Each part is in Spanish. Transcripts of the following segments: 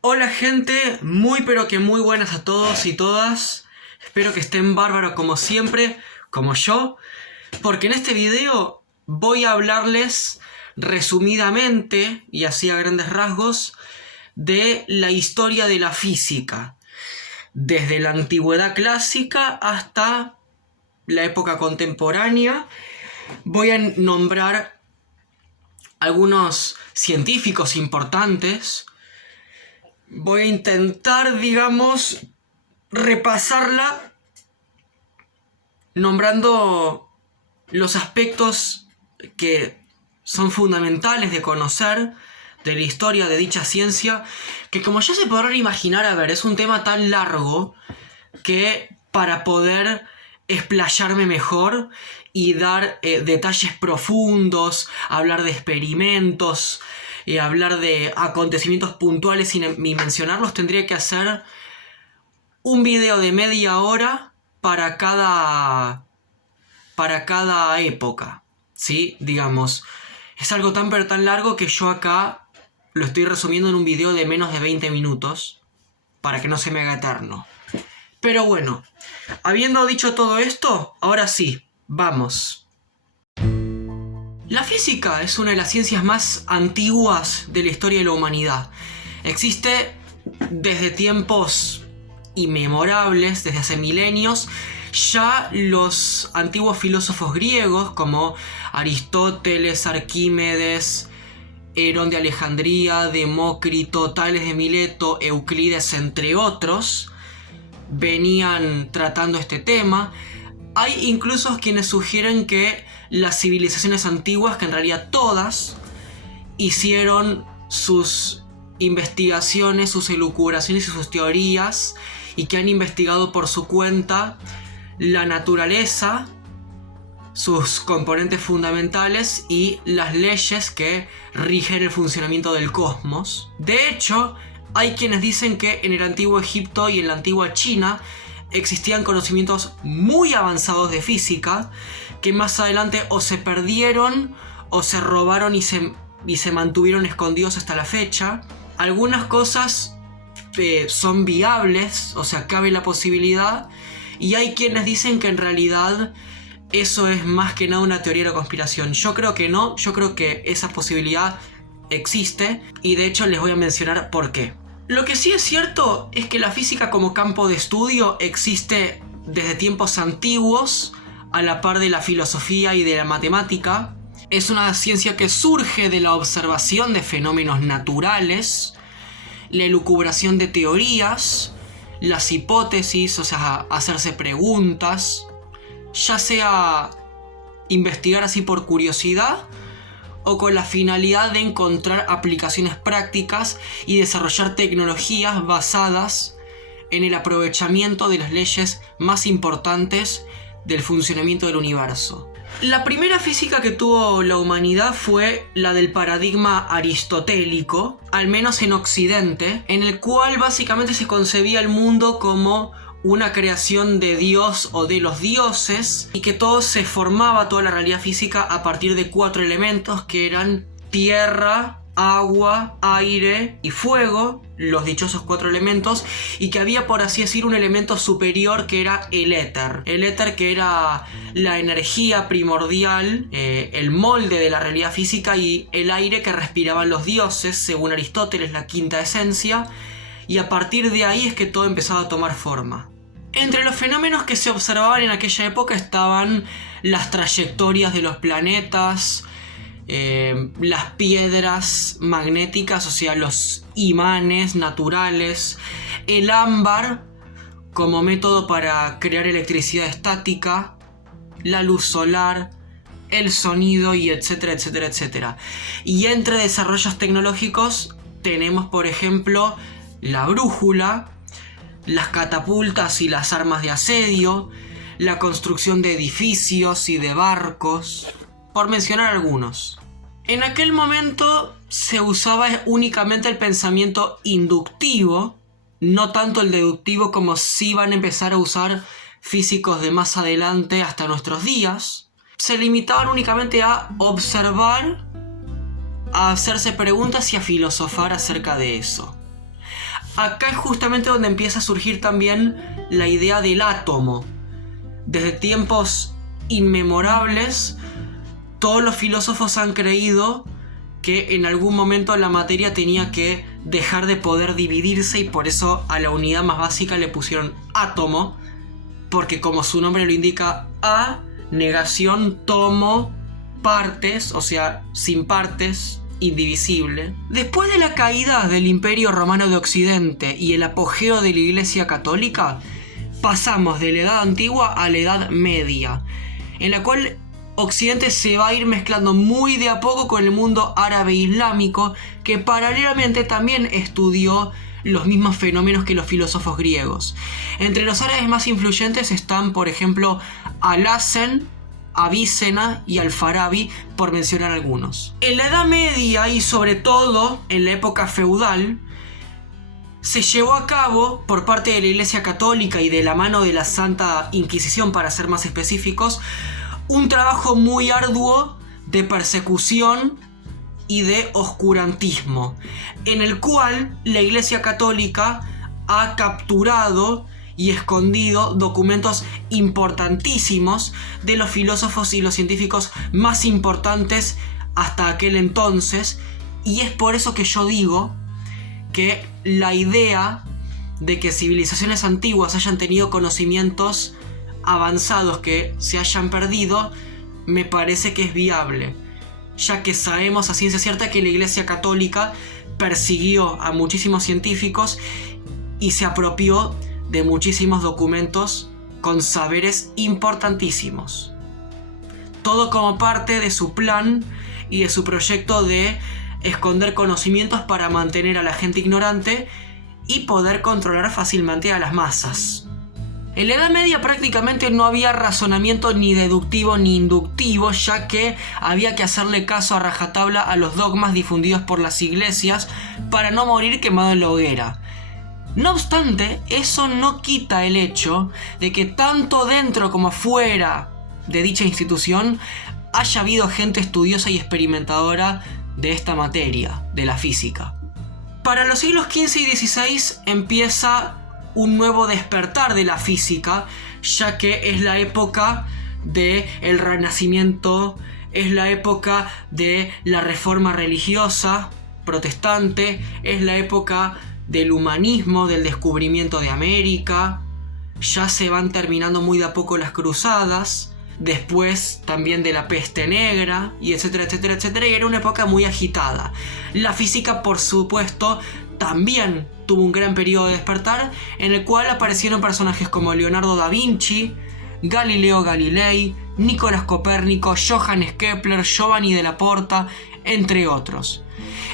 Hola gente, muy pero que muy buenas a todos y todas. Espero que estén bárbaros como siempre, como yo, porque en este video voy a hablarles resumidamente y así a grandes rasgos de la historia de la física, desde la antigüedad clásica hasta la época contemporánea. Voy a nombrar algunos científicos importantes. Voy a intentar, repasarla nombrando los aspectos que son fundamentales de conocer de la historia de dicha ciencia, que como ya se podrán imaginar, es un tema tan largo que para poder explayarme mejor y dar detalles profundos, hablar de experimentos, hablar de acontecimientos puntuales sin mencionarlos, tendría que hacer un video de media hora para cada época, ¿sí? Digamos, es algo tan pero tan largo que yo acá lo estoy resumiendo en un video de menos de 20 minutos para que no se me haga eterno. Pero bueno, habiendo dicho todo esto, ahora sí, vamos. La física es una de las ciencias más antiguas de la historia de la humanidad. Existe desde tiempos inmemorables, desde hace milenios. Ya los antiguos filósofos griegos como Aristóteles, Arquímedes, Herón de Alejandría, Demócrito, Tales de Mileto, Euclides, entre otros, venían tratando este tema. Hay incluso quienes sugieren que las civilizaciones antiguas, que en realidad todas, hicieron sus investigaciones, sus elucubraciones y sus teorías, y que han investigado por su cuenta la naturaleza, sus componentes fundamentales y las leyes que rigen el funcionamiento del cosmos. De hecho, hay quienes dicen que en el antiguo Egipto y en la antigua China existían conocimientos muy avanzados de física que más adelante o se perdieron o se robaron y se mantuvieron escondidos hasta la fecha. Algunas cosas son viables, o sea, cabe la posibilidad, y hay quienes dicen que en realidad eso es más que nada una teoría de la conspiración. Yo creo que no, yo creo que esa posibilidad existe, y de hecho les voy a mencionar por qué. Lo que sí es cierto es que la física como campo de estudio existe desde tiempos antiguos, a la par de la filosofía y de la matemática. Es una ciencia que surge de la observación de fenómenos naturales, la elucubración de teorías, las hipótesis, o sea, hacerse preguntas, ya sea investigar así por curiosidad o con la finalidad de encontrar aplicaciones prácticas y desarrollar tecnologías basadas en el aprovechamiento de las leyes más importantes del funcionamiento del universo. La primera física que tuvo la humanidad fue la del paradigma aristotélico, al menos en Occidente, en el cual básicamente se concebía el mundo como una creación de Dios o de los dioses, y que todo se formaba, toda la realidad física, a partir de 4 elementos que eran tierra, agua, aire y fuego, los dichosos 4 elementos, y que había, por así decir, un elemento superior que era el éter. El éter, que era la energía primordial, el molde de la realidad física, y el aire que respiraban los dioses, según Aristóteles, la quinta esencia, y a partir de ahí es que todo empezaba a tomar forma. Entre los fenómenos que se observaban en aquella época estaban las trayectorias de los planetas, las piedras magnéticas, o sea, los imanes naturales, el ámbar como método para crear electricidad estática, la luz solar, el sonido, y etcétera, etcétera, etcétera. Y entre desarrollos tecnológicos tenemos, por ejemplo, la brújula, las catapultas y las armas de asedio, la construcción de edificios y de barcos, por mencionar algunos. En aquel momento se usaba únicamente el pensamiento inductivo, no tanto el deductivo como sí van a empezar a usar físicos de más adelante hasta nuestros días. Se limitaban únicamente a observar, a hacerse preguntas y a filosofar acerca de eso. acá es justamente donde empieza a surgir también la idea del átomo. Desde tiempos inmemorables, todos los filósofos han creído que en algún momento la materia tenía que dejar de poder dividirse, y por eso a la unidad más básica le pusieron átomo, porque como su nombre lo indica, a, negación, tomo, partes, o sea, sin partes, indivisible. Después de la caída del Imperio Romano de Occidente y el apogeo de la Iglesia Católica, pasamos de la Edad Antigua a la Edad Media, en la cual Occidente se va a ir mezclando muy de a poco con el mundo árabe islámico, que paralelamente también estudió los mismos fenómenos que los filósofos griegos. Entre los árabes más influyentes están, por ejemplo, Alhazen, Avicena y Al-Farabi, por mencionar algunos. En la Edad Media, y sobre todo en la época feudal, se llevó a cabo por parte de la Iglesia Católica y de la mano de la Santa Inquisición, para ser más específicos, un trabajo muy arduo de persecución y de oscurantismo, en el cual la Iglesia Católica ha capturado y escondido documentos importantísimos de los filósofos y los científicos más importantes hasta aquel entonces, y es por eso que yo digo que la idea de que civilizaciones antiguas hayan tenido conocimientos avanzados que se hayan perdido, me parece que es viable, ya que sabemos a ciencia cierta que la Iglesia Católica persiguió a muchísimos científicos y se apropió de muchísimos documentos con saberes importantísimos. Todo como parte de su plan y de su proyecto de esconder conocimientos para mantener a la gente ignorante y poder controlar fácilmente a las masas. En la Edad Media prácticamente no había razonamiento ni deductivo ni inductivo, ya que había que hacerle caso a rajatabla a los dogmas difundidos por las iglesias para no morir quemado en la hoguera. No obstante, eso no quita el hecho de que tanto dentro como fuera de dicha institución haya habido gente estudiosa y experimentadora de esta materia, de la física. Para los siglos XV y XVI empieza un nuevo despertar de la física, ya que es la época del Renacimiento, es la época de la reforma religiosa protestante, es la época del humanismo, del descubrimiento de América. Ya se van terminando muy de a poco las cruzadas, después también de la peste negra, y etcétera, etcétera, etcétera, y era una época muy agitada. La física, por supuesto, también tuvo un gran periodo de despertar, en el cual aparecieron personajes como Leonardo da Vinci, Galileo Galilei, Nicolás Copérnico, Johannes Kepler, Giovanni de la Porta, entre otros.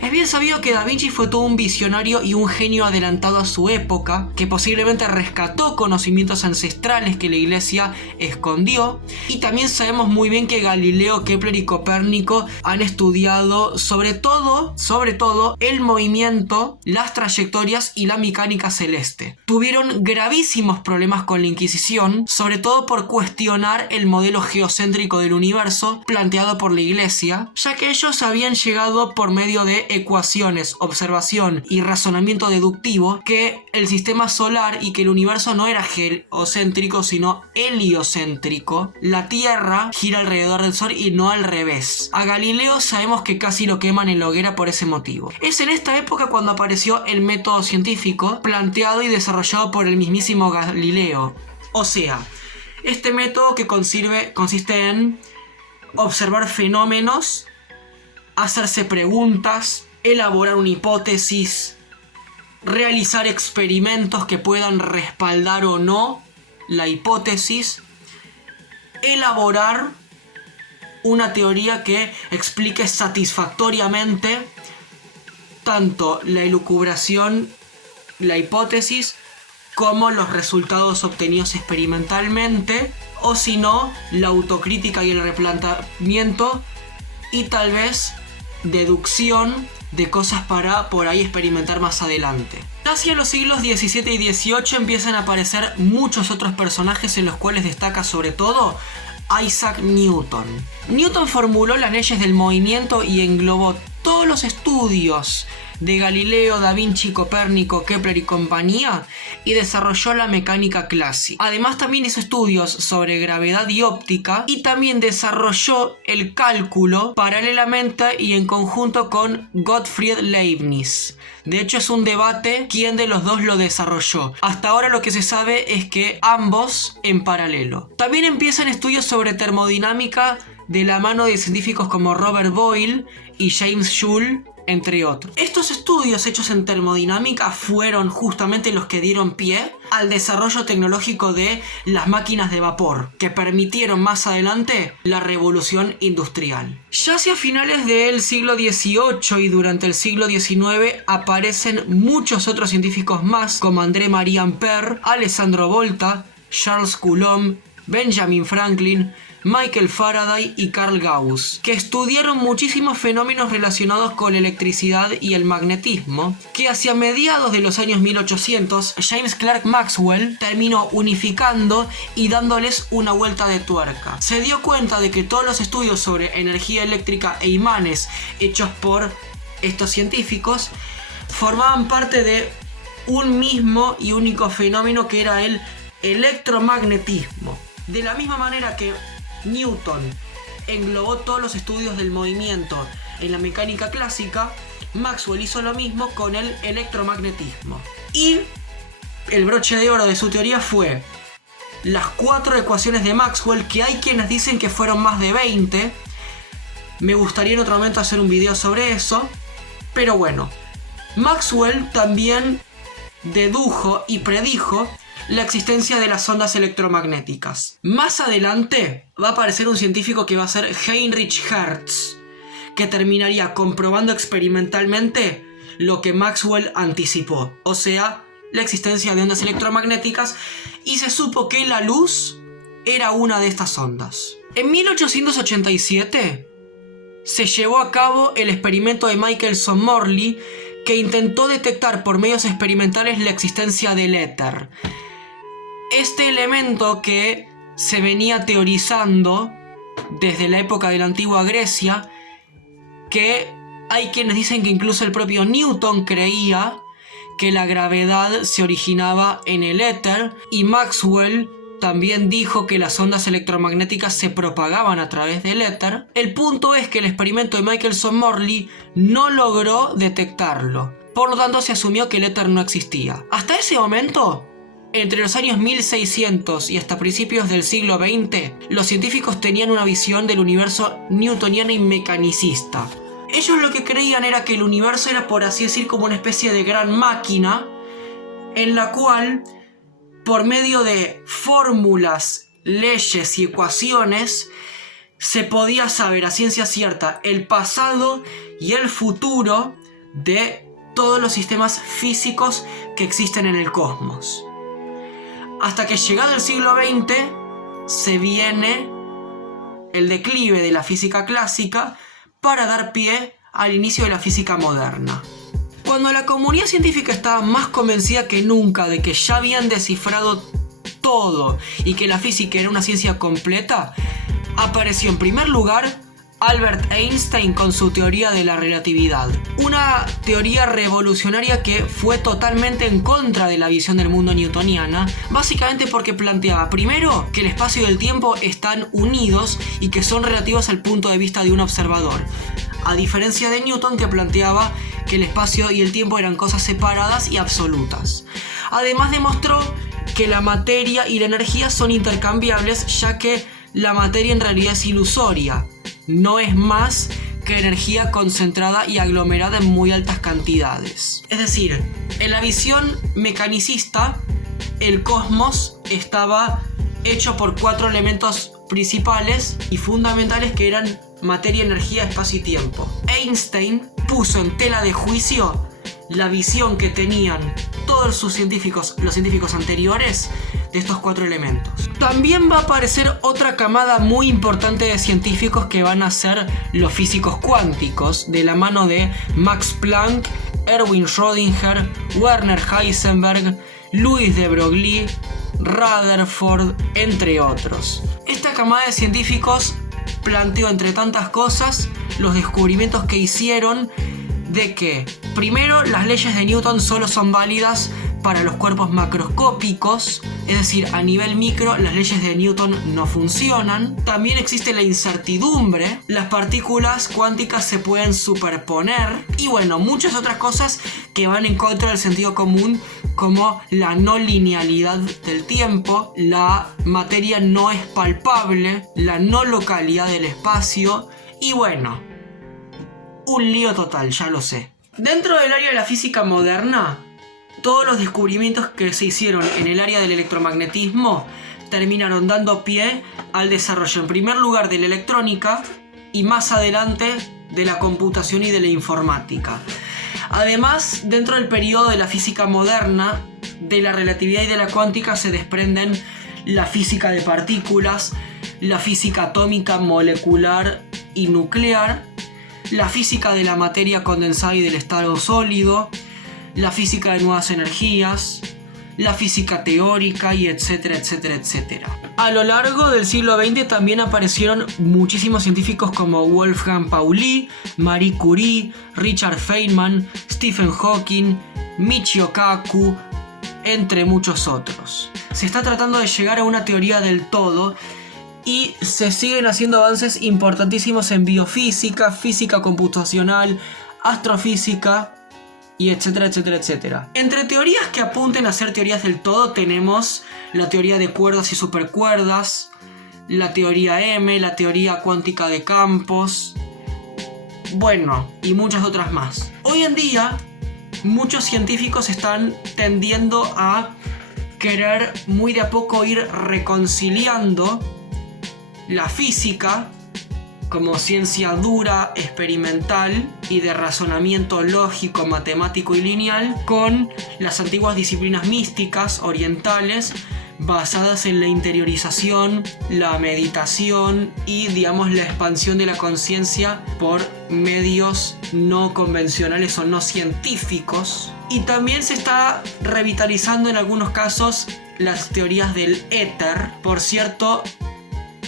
Es bien sabido que Da Vinci fue todo un visionario y un genio adelantado a su época, que posiblemente rescató conocimientos ancestrales que la iglesia escondió, y también sabemos muy bien que Galileo, Kepler y Copérnico han estudiado sobre todo el movimiento, las trayectorias y la mecánica celeste. Tuvieron gravísimos problemas con la Inquisición, sobre todo por cuestionar el modelo geocéntrico del universo planteado por la iglesia, ya que ellos habían llegado por medio de ecuaciones, observación y razonamiento deductivo que el sistema solar y que el universo no era geocéntrico sino heliocéntrico. La Tierra gira alrededor del Sol y no al revés. A Galileo sabemos que casi lo queman en la hoguera por ese motivo. Es en esta época cuando apareció el método científico planteado y desarrollado por el mismísimo Galileo. O sea, este método que consiste en observar fenómenos, hacerse preguntas, elaborar una hipótesis, realizar experimentos que puedan respaldar o no la hipótesis, elaborar una teoría que explique satisfactoriamente tanto la elucubración, la hipótesis, como los resultados obtenidos experimentalmente, o si no, la autocrítica y el replanteamiento y tal vez deducción de cosas para por ahí experimentar más adelante. Hacia los siglos XVII y XVIII empiezan a aparecer muchos otros personajes, en los cuales destaca sobre todo Isaac Newton. Newton formuló las leyes del movimiento y englobó todos los estudios de Galileo, Da Vinci, Copérnico, Kepler y compañía, y desarrolló la mecánica clásica. Además también hizo estudios sobre gravedad y óptica, y también desarrolló el cálculo paralelamente y en conjunto con Gottfried Leibniz. De hecho, es un debate quién de los dos lo desarrolló. Hasta ahora lo que se sabe es que ambos en paralelo. También empiezan estudios sobre termodinámica de la mano de científicos como Robert Boyle y James Joule, entre otros. Estos estudios hechos en termodinámica fueron justamente los que dieron pie al desarrollo tecnológico de las máquinas de vapor, que permitieron más adelante la revolución industrial. Ya hacia finales del siglo XVIII y durante el siglo XIX aparecen muchos otros científicos más, como André-Marie Ampère, Alessandro Volta, Charles Coulomb, Benjamin Franklin, Michael Faraday y Carl Gauss, que estudiaron muchísimos fenómenos relacionados con la electricidad y el magnetismo, que hacia mediados de los años 1800 James Clerk Maxwell terminó unificando y dándoles una vuelta de tuerca. Se dio cuenta de que todos los estudios sobre energía eléctrica e imanes hechos por estos científicos formaban parte de un mismo y único fenómeno, que era el electromagnetismo. De la misma manera que Newton englobó todos los estudios del movimiento en la mecánica clásica, Maxwell hizo lo mismo con el electromagnetismo. Y el broche de oro de su teoría fue las 4 ecuaciones de Maxwell, que hay quienes dicen que fueron más de 20. Me gustaría en otro momento hacer un video sobre eso. Pero bueno, Maxwell también dedujo y predijo la existencia de las ondas electromagnéticas. Más adelante va a aparecer un científico que va a ser Heinrich Hertz, que terminaría comprobando experimentalmente lo que Maxwell anticipó, o sea, la existencia de ondas electromagnéticas, y se supo que la luz era una de estas ondas. En 1887 se llevó a cabo el experimento de Michelson-Morley, que intentó detectar por medios experimentales la existencia del éter. Este elemento que se venía teorizando desde la época de la antigua Grecia, que hay quienes dicen que incluso el propio Newton creía que la gravedad se originaba en el éter, y Maxwell también dijo que las ondas electromagnéticas se propagaban a través del éter. El punto es que el experimento de Michelson-Morley no logró detectarlo, por lo tanto se asumió que el éter no existía. Hasta ese momento, entre los años 1600 y hasta principios del siglo XX, los científicos tenían una visión del universo newtoniana y mecanicista. Ellos lo que creían era que el universo era, por así decir, como una especie de gran máquina en la cual, por medio de fórmulas, leyes y ecuaciones, se podía saber a ciencia cierta el pasado y el futuro de todos los sistemas físicos que existen en el cosmos. Hasta que, llegado el siglo XX, se viene el declive de la física clásica para dar pie al inicio de la física moderna. Cuando la comunidad científica estaba más convencida que nunca de que ya habían descifrado todo y que la física era una ciencia completa, apareció en primer lugar Albert Einstein con su teoría de la relatividad. Una teoría revolucionaria que fue totalmente en contra de la visión del mundo newtoniana, básicamente porque planteaba, primero, que el espacio y el tiempo están unidos y que son relativos al punto de vista de un observador, a diferencia de Newton, que planteaba que el espacio y el tiempo eran cosas separadas y absolutas. Además, demostró que la materia y la energía son intercambiables, ya que la materia en realidad es ilusoria, no es más que energía concentrada y aglomerada en muy altas cantidades. Es decir, en la visión mecanicista, el cosmos estaba hecho por 4 elementos principales y fundamentales, que eran materia, energía, espacio y tiempo. Einstein puso en tela de juicio la visión que tenían todos sus científicos, los científicos anteriores, de estos 4 elementos. También va a aparecer otra camada muy importante de científicos, que van a ser los físicos cuánticos, de la mano de Max Planck, Erwin Schrödinger, Werner Heisenberg, Louis de Broglie, Rutherford, entre otros. Esta camada de científicos planteó, entre tantas cosas, los descubrimientos que hicieron de que, primero, las leyes de Newton solo son válidas para los cuerpos macroscópicos, es decir, a nivel micro las leyes de Newton no funcionan. También existe la incertidumbre, las partículas cuánticas se pueden superponer y bueno, muchas otras cosas que van en contra del sentido común, como la no linealidad del tiempo, la materia no es palpable, la no localidad del espacio y bueno, un lío total, ya lo sé. Dentro del área de la física moderna, todos los descubrimientos que se hicieron en el área del electromagnetismo terminaron dando pie al desarrollo en primer lugar de la electrónica y más adelante de la computación y de la informática. Además, dentro del periodo de la física moderna, de la relatividad y de la cuántica se desprenden la física de partículas, la física atómica, molecular y nuclear, la física de la materia condensada y del estado sólido, la física de nuevas energías, la física teórica y etcétera, etcétera, etcétera. A lo largo del siglo XX también aparecieron muchísimos científicos como Wolfgang Pauli, Marie Curie, Richard Feynman, Stephen Hawking, Michio Kaku, entre muchos otros. Se está tratando de llegar a una teoría del todo y se siguen haciendo avances importantísimos en biofísica, física computacional, astrofísica y etcétera, etcétera, etcétera. Entre teorías que apunten a ser teorías del todo tenemos la teoría de cuerdas y supercuerdas, la teoría M, la teoría cuántica de campos, bueno, y muchas otras más. Hoy en día, muchos científicos están tendiendo a querer muy de a poco ir reconciliando la física como ciencia dura, experimental y de razonamiento lógico, matemático y lineal con las antiguas disciplinas místicas orientales basadas en la interiorización, la meditación y digamos la expansión de la conciencia por medios no convencionales o no científicos. Y también se está revitalizando en algunos casos las teorías del éter. Por cierto,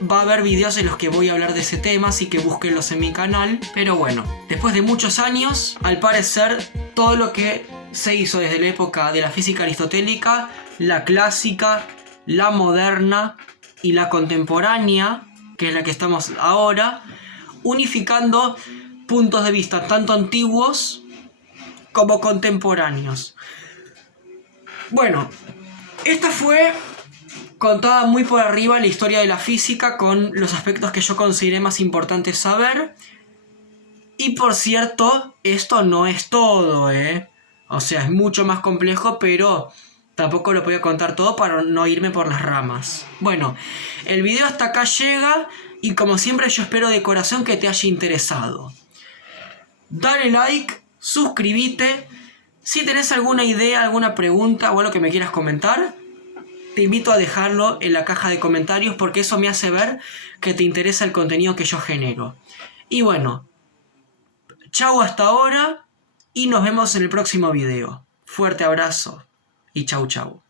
va a haber videos en los que voy a hablar de ese tema, así que búsquenlos en mi canal. Pero bueno, después de muchos años, al parecer, todo lo que se hizo desde la época de la física aristotélica, la clásica, la moderna y la contemporánea, que es la que estamos ahora, unificando puntos de vista tanto antiguos como contemporáneos. Bueno, esta fue contada muy por arriba la historia de la física con los aspectos que yo consideré más importantes saber. Y por cierto, esto no es todo, o sea, es mucho más complejo, pero tampoco lo voy a contar todo para no irme por las ramas. Bueno, el video hasta acá llega y como siempre yo espero de corazón que te haya interesado. Dale like, suscríbete. Si tenés alguna idea, alguna pregunta o algo que me quieras comentar, te invito a dejarlo en la caja de comentarios porque eso me hace ver que te interesa el contenido que yo genero. Y bueno, chau hasta ahora y nos vemos en el próximo video. Fuerte abrazo y chau chau.